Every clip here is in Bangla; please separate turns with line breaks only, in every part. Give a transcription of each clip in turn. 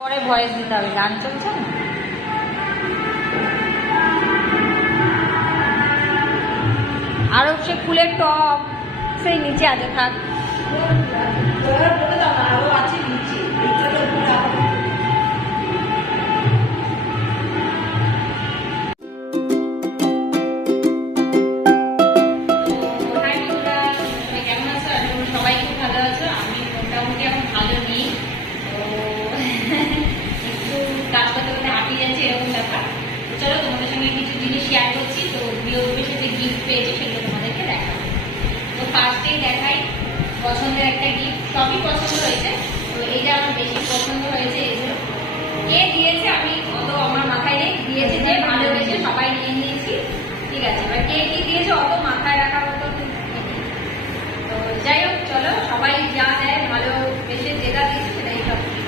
পরে ভয়েস দিতে হবে, গান চলছে? না আরও সে ফুলের টপ, সেই নিচে আছে, থাক। গিফট পেয়েছি সেগুলো তোমাদেরকে দেখাবো। তো ফার্স্টেই দেখাই পছন্দের একটা গিফট সবই পছন্দ হয়েছে। তো এটা আমার বেশি পছন্দ হয়েছে এগুলো কে দিয়েছে আমি অত আমার মাথায় নেই। দিয়েছে যে ভালোবেসে সবাই নিয়ে নিয়েছি। ঠিক আছে, এবার কে কি দিয়েছে অত মাথায় রাখার মতো তো যাই হোক, চলো, সবাই যা দেয় ভালো বেশি যেটা দিয়েছে সেটাই সব। ঠিক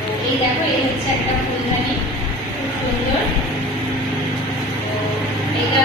তো এই দেখো, এই হচ্ছে একটা ফুলদানি। খুব সুন্দর। তো এইটা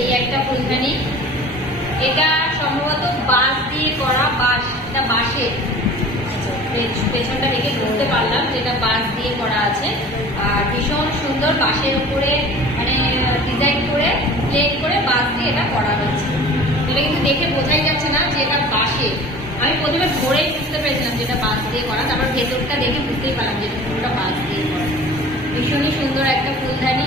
এই একটা ফুলদানি এটা সম্ভবত বাঁশ দিয়ে করা বাঁশ, এটা বাঁশের পেছনটা দেখে বুঝতে পারলাম যেটা বাঁশ দিয়ে করা আছে। আর ভীষণ সুন্দর বাঁশের উপরে মানে ডিজাইন করে প্লেট করে বাঁশ দিয়ে এটা করা হয়েছে। এটা কিন্তু দেখে বোঝাই যাচ্ছে না যে এটা বাঁশের আমি প্রথমে ধরেই বুঝতে পেরেছিলাম যে এটা বাঁশ দিয়ে করা, তারপর ভেতরটা দেখে বুঝতেই পারলাম যে পুরোটা বাঁশ দিয়ে করা। ভীষণই সুন্দর একটা ফুলদানি।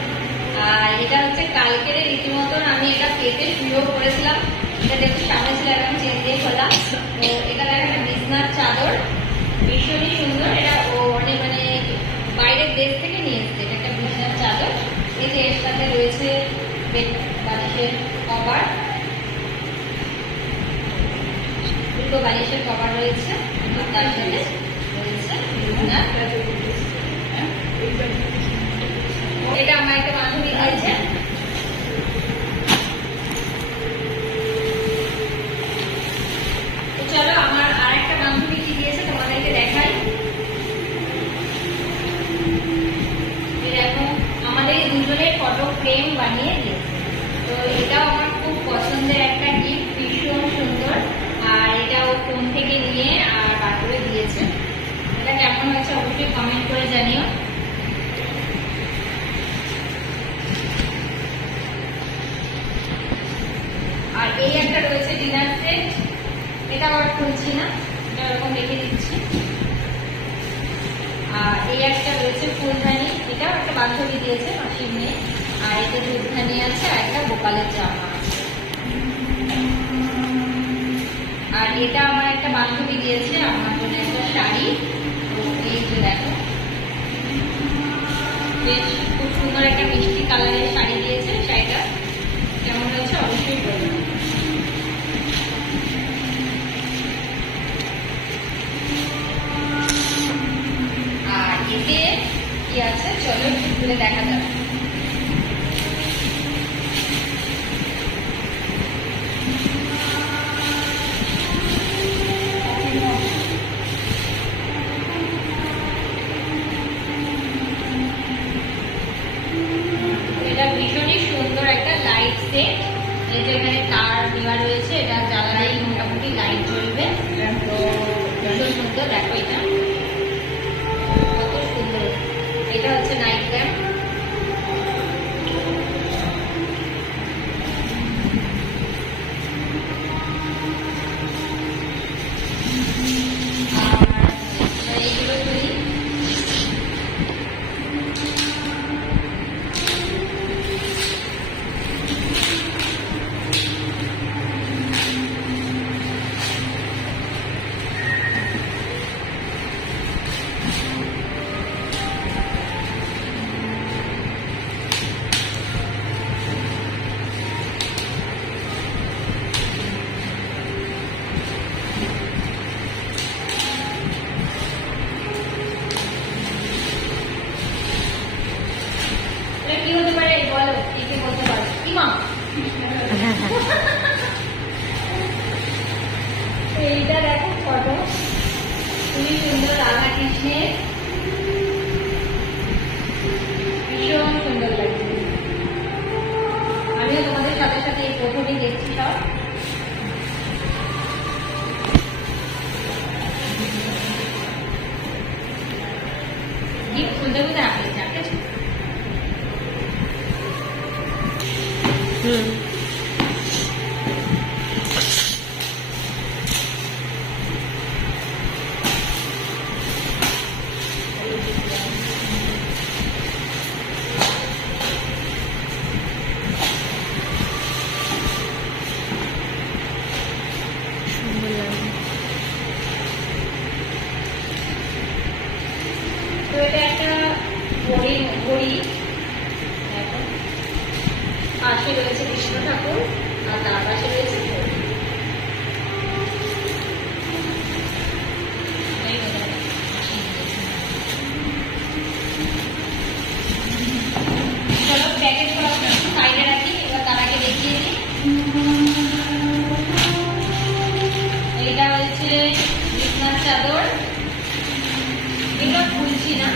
এটা হচ্ছে কালকের রীতিমতন আমি এটা পেতে শুয়েও করেছিলাম। এটা দেখতে সামনে ছিল, এখন চেন দিয়ে খোলা। তো এটা দেখো একটা বিছনার চাদর। ভীষণই সুন্দর। এটা ও অনেক মানে বাইরের দেশ থেকে নিয়ে এসছে। এটা একটা বিছনার চাদর। এই যে এর সাথে রয়েছে বেড, বালিশের কভার। দুটো বালিশের কভার রয়েছে। তার সাথে রয়েছে বিছনার। এটা আমার একটা বান্ধবী দিয়েছে আবার খুলছি না, এটা রেখে দিচ্ছি। আর এই একটা রয়েছে ফুলধানি, এটাও একটা বান্ধবী দিয়েছে, মাসির মেয়ে। আর এটা দুধধানি আছে, আর একটা গোপালের জামা আর এটা আমার একটা বান্ধবী দিয়েছে, আমার জন্য একটা শাড়ি। আছে চলো খুলে দেখা যাবে রয়েছে এটা মোটামুটি লাইট জ্বলবে। সুন্দর দেখো এটা। এটা হচ্ছে নাইট ল্যাম্প এইটা দেখো ফটো। খুবই সুন্দর রাধা হুম সুন্দর লাগছে তো এটা একটা ঘড়ি ঘড়ি দেখো। পাশে রয়েছে কৃষ্ণ ঠাকুর, আর তার পাশে রয়েছে। চলো প্যাকেট করা রাখি, এবার তার আগে দেখিয়ে দিই। এইটা হচ্ছে বিছনার চাদর। এগুলো খুলছি না।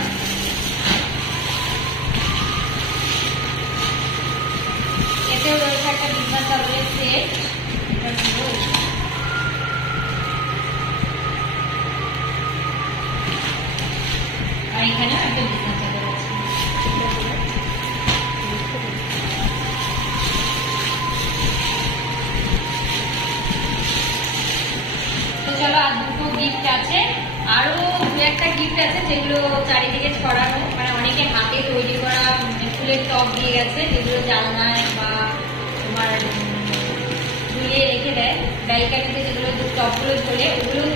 তো চলো আর দুটো গিফট আছে আরও একটা গিফট আছে যেগুলো চারিদিকে ছড়ানো মানে অনেকে হাতে তৈরি করা ফুলের টব দিয়ে গেছে, যেগুলো জানলায় টবগুলো ঝোলে ওগুলো দিয়েছে তো ওগুলো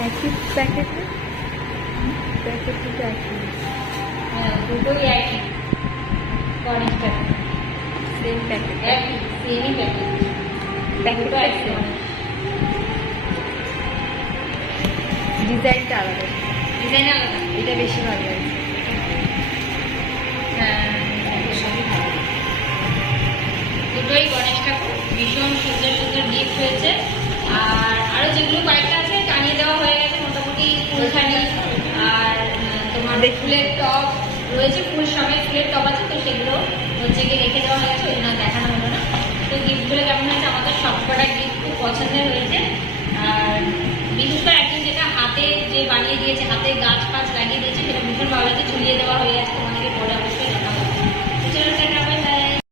প্যাকেটে প্যাকেট দুটো
হ্যাঁ দুটোই একই। ঠাকুর সেম প্যাকেট একই সেমই প্যাকেট সেম
ডিজাইনটা আলাদা। ডিজাইন আলাদা। এটা বেশি ভালো লাগছে। হ্যাঁ
সবই ভালো দুটোই গণেশ ঠাকুর। ভীষণ সুন্দর সুন্দর গিফট হয়েছে। আর আরও যেগুলো কয়েকটা বানিয়ে দেওয়া হয়ে গেছে মোটামুটি ফুলখানি। আর তোমাদের ফুলের টপ রয়েছে, ফুল সমেত ফুলের টপ আছে, তো সেগুলো হচ্ছে গিয়ে রেখে দেওয়া হয়েছে ওই জন্য দেখানো হলো না। তো গিফটগুলো কেমন হয়েছে? আমাদের সবকটা গিফট খুব পছন্দের হয়েছে। আর, বিশেষ করে একদিন যেটা হাতে যে বানিয়ে দিয়েছে, হাতে গাছ ফাছ লাগিয়ে দিয়েছে, সেটা ভীষণ ভালো ঝুলিয়ে দেওয়া হয়ে গেছে তোমাদের